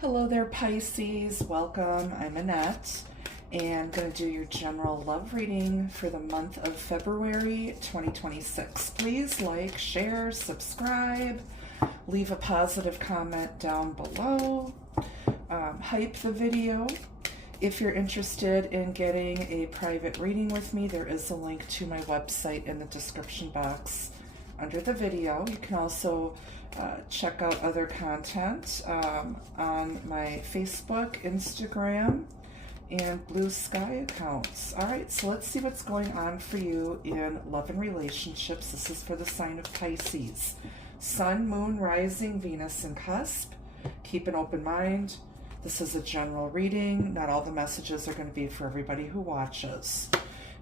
Hello there, Pisces. Welcome. I'm Annette, and I'm going to do your general love reading for the month of February 2026. Please like, share, subscribe, leave a positive comment down below, hype the video. If you're interested in getting a private reading with me, there is a link to my website in the description box under the video. You can also check out other content on my Facebook, Instagram, and Blue Sky accounts. All right, so let's see what's going on for you in love and relationships. This is for the sign of Pisces. Sun, Moon, Rising, Venus, and Cusp. Keep an open mind. This is a general reading. Not all the messages are going to be for everybody who watches.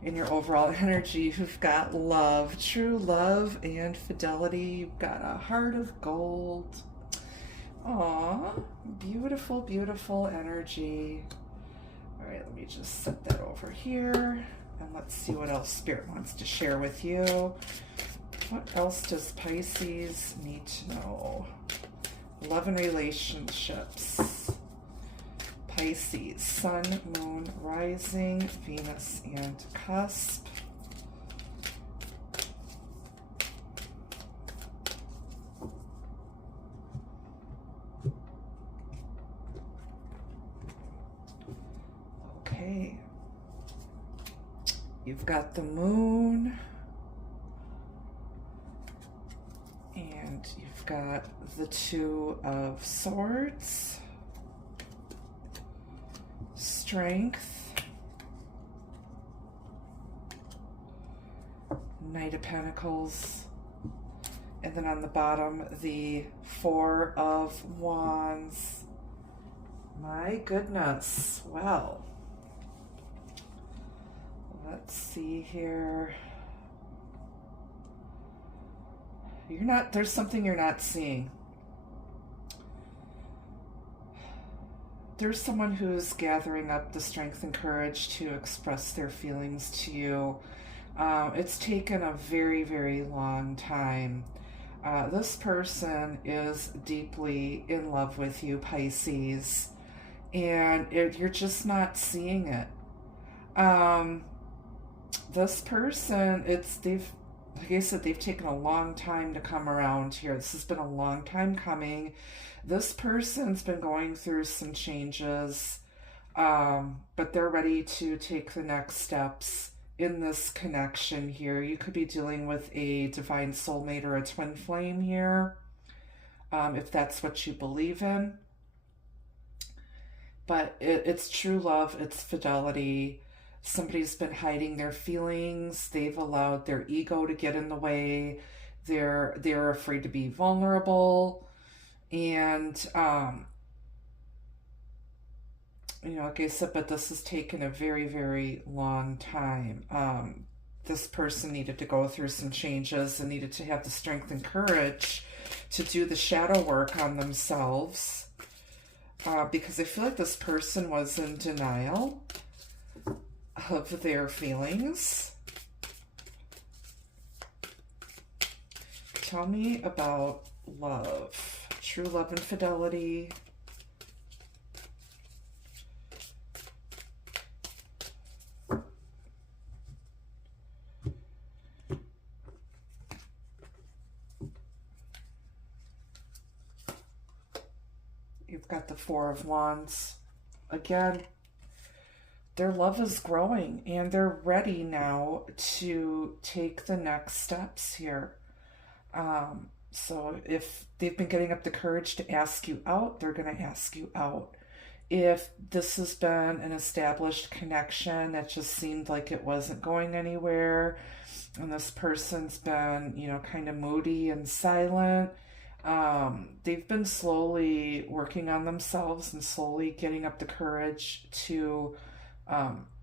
In your overall energy, you've got love, true love and fidelity. You've got a heart of gold. Aw, beautiful, beautiful energy. All right, let me just set that over here. And let's see what else Spirit wants to share with you. What else does Pisces need to know? Love and relationships. Pisces, Sun, Moon, Rising, Venus, and Cusp. Okay. You've got the Moon. And you've got the Two of Swords. Strength, Knight of Pentacles, and then on the bottom, the Four of Wands. My goodness. Well, let's see here. There's something you're not seeing. There's someone who's gathering up the strength and courage to express their feelings to you. It's taken a very, very long time. This person is deeply in love with you, Pisces, and you're just not seeing it. This person, like I said, they've taken a long time to come around here. This has been a long time coming. This person's been going through some changes, but they're ready to take the next steps in this connection here. You could be dealing with a divine soulmate or a twin flame here, if that's what you believe in. But it's true love, it's fidelity. Somebody's been hiding their feelings. They've allowed their ego to get in the way. They're afraid to be vulnerable. And, like I said, but this has taken a very, very long time. This person needed to go through some changes and needed to have the strength and courage to do the shadow work on themselves. Because I feel like this person was in denial of their feelings. Tell me about love. True love and fidelity. You've got the Four of Wands. Again, their love is growing and they're ready now to take the next steps here. So if they've been getting up the courage to ask you out, they're going to ask you out. If this has been an established connection that just seemed like it wasn't going anywhere, and this person's been, kind of moody and silent, they've been slowly working on themselves and slowly getting up the courage to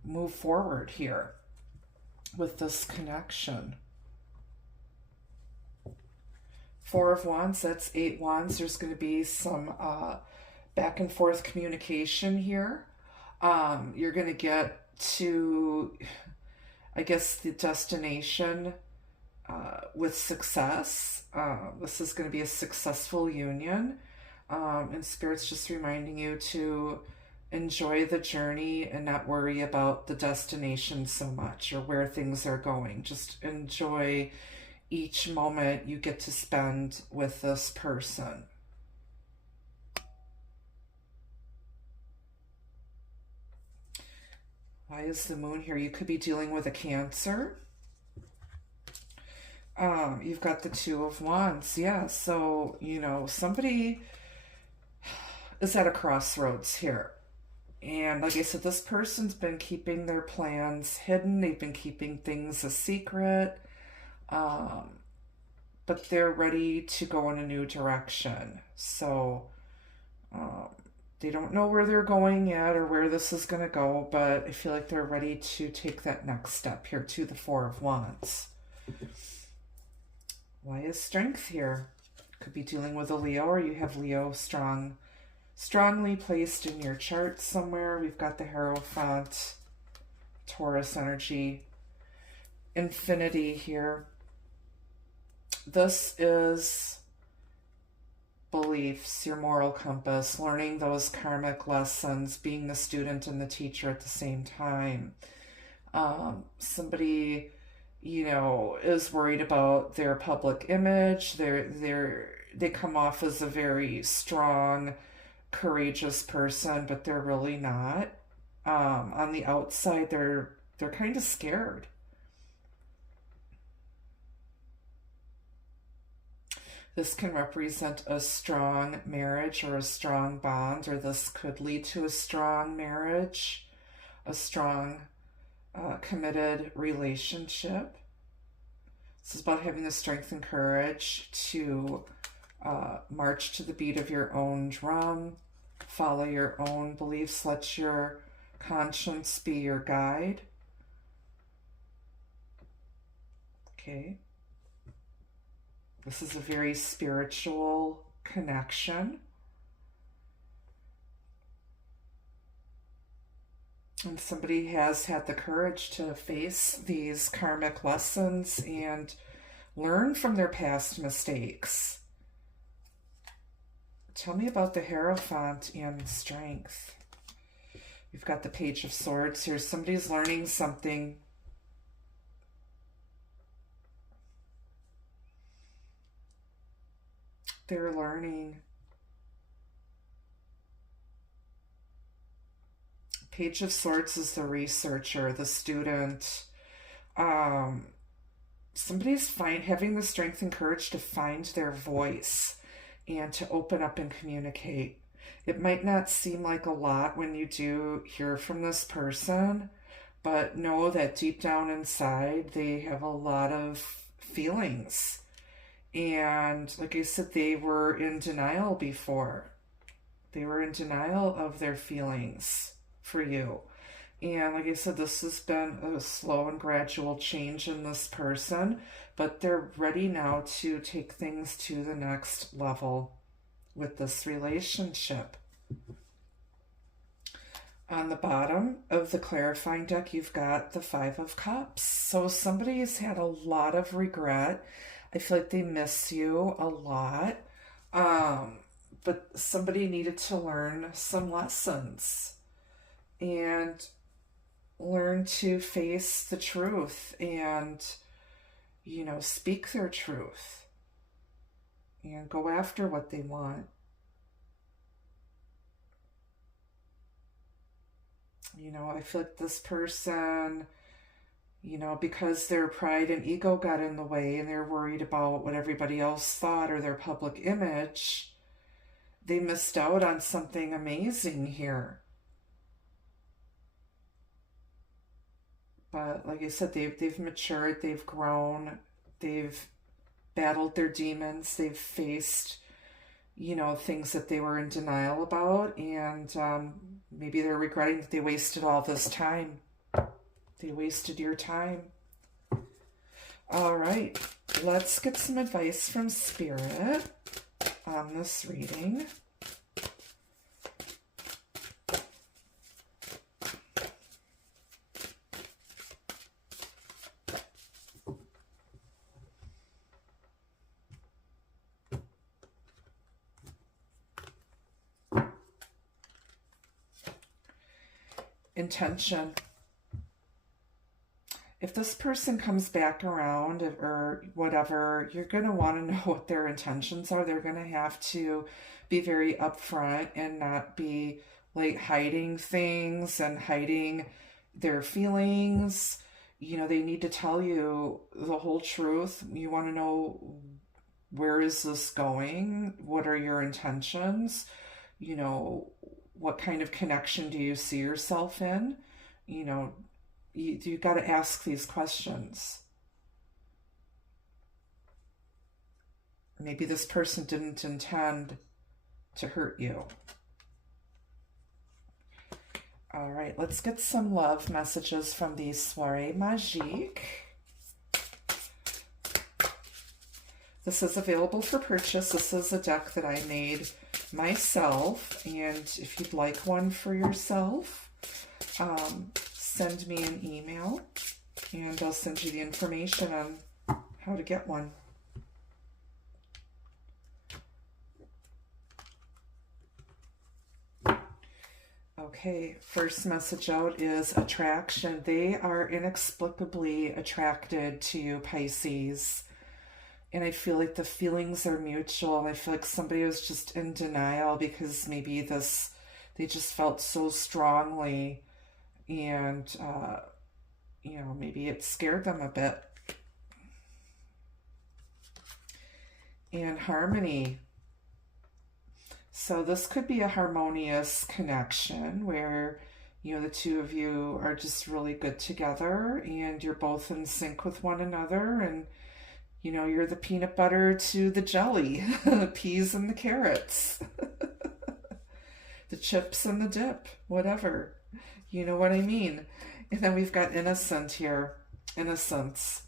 move forward here with this connection. Four of Wands, that's 8 wands. There's going to be some back and forth communication here. You're going to get to, I guess, the destination with success. This is going to be a successful union. And Spirit's just reminding you to enjoy the journey and not worry about the destination so much or where things are going. Just enjoy each moment you get to spend with this person. Why is the moon here? You could be dealing with a Cancer. You've got the Two of Wands. Yeah, so, you know, somebody is at a crossroads here. And like I said, this person's been keeping their plans hidden. They've been keeping things a secret. But they're ready to go in a new direction. So they don't know where they're going yet or where this is going to go, but I feel like they're ready to take that next step here to the Four of Wands. Why is Strength here? Could be dealing with a Leo, or you have Leo strongly placed in your chart somewhere. We've got the Hierophant, Taurus energy, Infinity here. This is beliefs, your moral compass, learning those karmic lessons, being the student and the teacher at the same time. Somebody, you know, is worried about their public image. They come off as a very strong, courageous person, but they're really not. On the outside, they're kind of scared. This can represent a strong marriage or a strong bond, or this could lead to a strong marriage, a strong committed relationship. This is about having the strength and courage to march to the beat of your own drum, follow your own beliefs, let your conscience be your guide. Okay. This is a very spiritual connection. And somebody has had the courage to face these karmic lessons and learn from their past mistakes. Tell me about the Hierophant and Strength. We've got the Page of Swords here. Somebody's learning something. They're learning. Page of Swords is the researcher, the student. Somebody's having the strength and courage to find their voice and to open up and communicate. It might not seem like a lot when you do hear from this person, but know that deep down inside, they have a lot of feelings. And like I said, they were in denial before. They were in denial of their feelings for you. And like I said, this has been a slow and gradual change in this person, but they're ready now to take things to the next level with this relationship. On the bottom of the clarifying deck, you've got the Five of Cups. So somebody's had a lot of regret. I feel like they miss you a lot. But somebody needed to learn some lessons and learn to face the truth and, you know, speak their truth and go after what they want. You know, I feel like this person, you know, because their pride and ego got in the way and they're worried about what everybody else thought or their public image, they missed out on something amazing here. But like I said, they've matured, they've grown, they've battled their demons, they've faced, you know, things that they were in denial about, and maybe they're regretting that they wasted all this time. They wasted your time. All right, let's get some advice from Spirit on this reading. intention. If this person comes back around or whatever, you're going to want to know what their intentions are. They're going to have to be very upfront and not be like hiding things and hiding their feelings. You know, they need to tell you the whole truth. You want to know, where is this going? What are your intentions? You know, what kind of connection do you see yourself in? You know, you got to ask these questions. Maybe this person didn't intend to hurt you. All right, let's get some love messages from the Soirée Magique. This is available for purchase. This is a deck that I made myself, and if you'd like one for yourself, send me an email and I'll send you the information on how to get one. Okay, first message out is attraction. They are inexplicably attracted to you, Pisces. And I feel like the feelings are mutual. I feel like somebody was just in denial because maybe they just felt so strongly, and you know, maybe it scared them a bit. And harmony. So this could be a harmonious connection where, you know, the two of you are just really good together and you're both in sync with one another, and you know, you're the peanut butter to the jelly, the peas and the carrots, the chips and the dip, whatever. You know what I mean? And then we've got innocent here, innocence.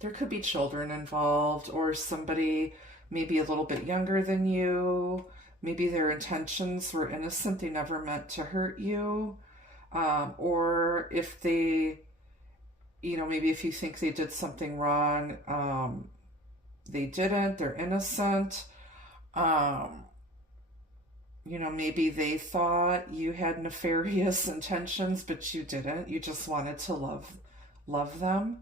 There could be children involved, or somebody maybe a little bit younger than you. Maybe their intentions were innocent. They never meant to hurt you. Or if they, you know, maybe if you think they did something wrong, they didn't, they're innocent. You know, maybe they thought you had nefarious intentions, but you didn't. You just wanted to love them.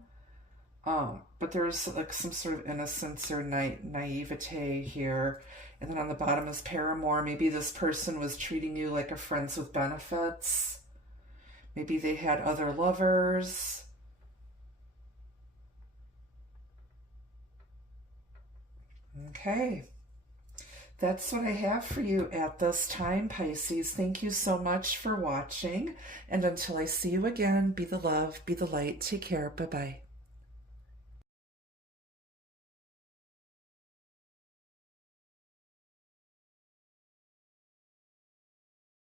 But there's like some sort of innocence or naivete here. And then on the bottom is paramour. Maybe this person was treating you like a friends with benefits. Maybe they had other lovers. Okay, that's what I have for you at this time, Pisces. Thank you so much for watching. And until I see you again, be the love, be the light. Take care. Bye-bye.